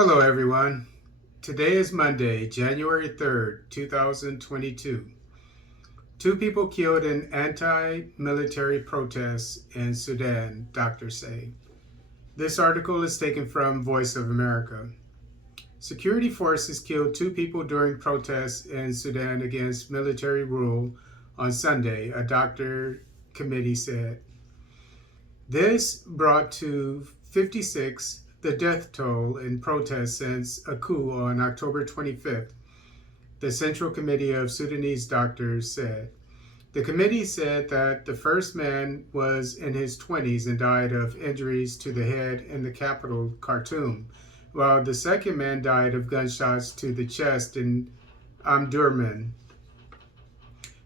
Hello, everyone. Today is Monday, January 3rd, 2022. Two people killed in anti-military protests in Sudan, doctors say. This article is taken from Voice of America. Security forces killed two people during protests in Sudan against military rule on Sunday, a doctor committee said. This brought to 56 the death toll in protests since a coup on October 25th, the Central Committee of Sudanese doctors said. The committee said that the first man was in his 20s and died of injuries to the head in the capital, Khartoum, while the second man died of gunshots to the chest in Omdurman.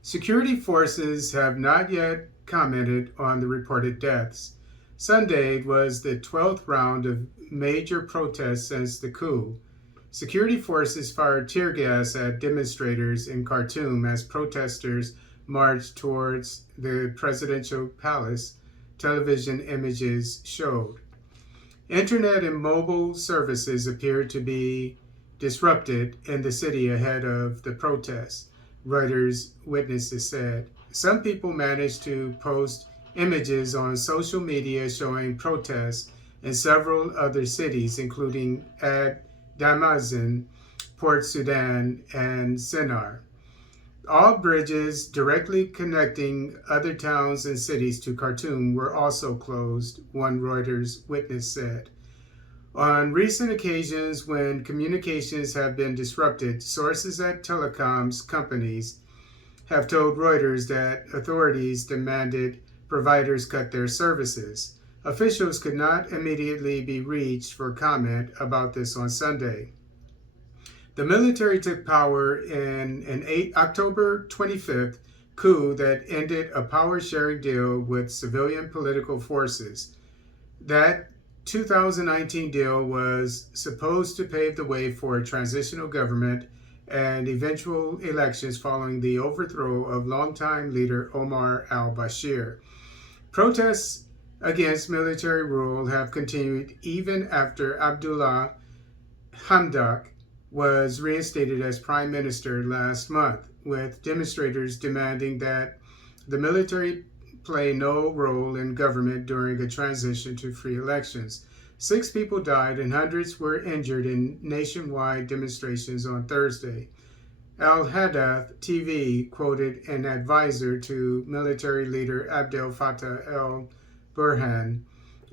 Security forces have not yet commented on the reported deaths. Sunday was the 12th round of major protests since the coup. Security forces fired tear gas at demonstrators in Khartoum as protesters marched towards the presidential palace, television images showed. Internet and mobile services appeared to be disrupted in the city ahead of the protests, Reuters witnesses said. Some people managed to post images on social media showing protests in several other cities, including Damazin, Port Sudan, and Sennar. All bridges directly connecting other towns and cities to Khartoum were also closed, one Reuters witness said. On recent occasions when communications have been disrupted, sources at telecoms companies have told Reuters that authorities demanded providers cut their services. Officials could not immediately be reached for comment about this on Sunday. The military took power in an October 25th coup that ended a power-sharing deal with civilian political forces. That 2019 deal was supposed to pave the way for a transitional government and eventual elections following the overthrow of longtime leader Omar al-Bashir. Protests against military rule have continued even after Abdullah Hamdok was reinstated as prime minister last month, with demonstrators demanding that the military play no role in government during a transition to free elections. 6 people died and hundreds were injured in nationwide demonstrations on Thursday. Al Hadath TV quoted an advisor to military leader Abdel Fattah el-Burhan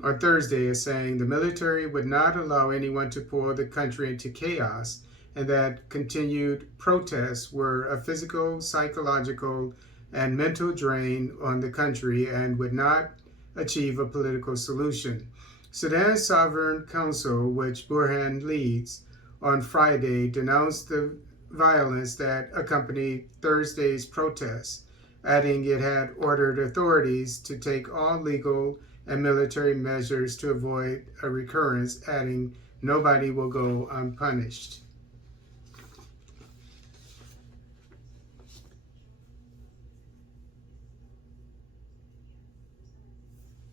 on Thursday as saying the military would not allow anyone to pull the country into chaos and that continued protests were a physical, psychological, and mental drain on the country and would not achieve a political solution. Sudan's Sovereign Council, which Burhan leads, on Friday denounced the violence that accompanied Thursday's protests, adding it had ordered authorities to take all legal and military measures to avoid a recurrence, adding nobody will go unpunished.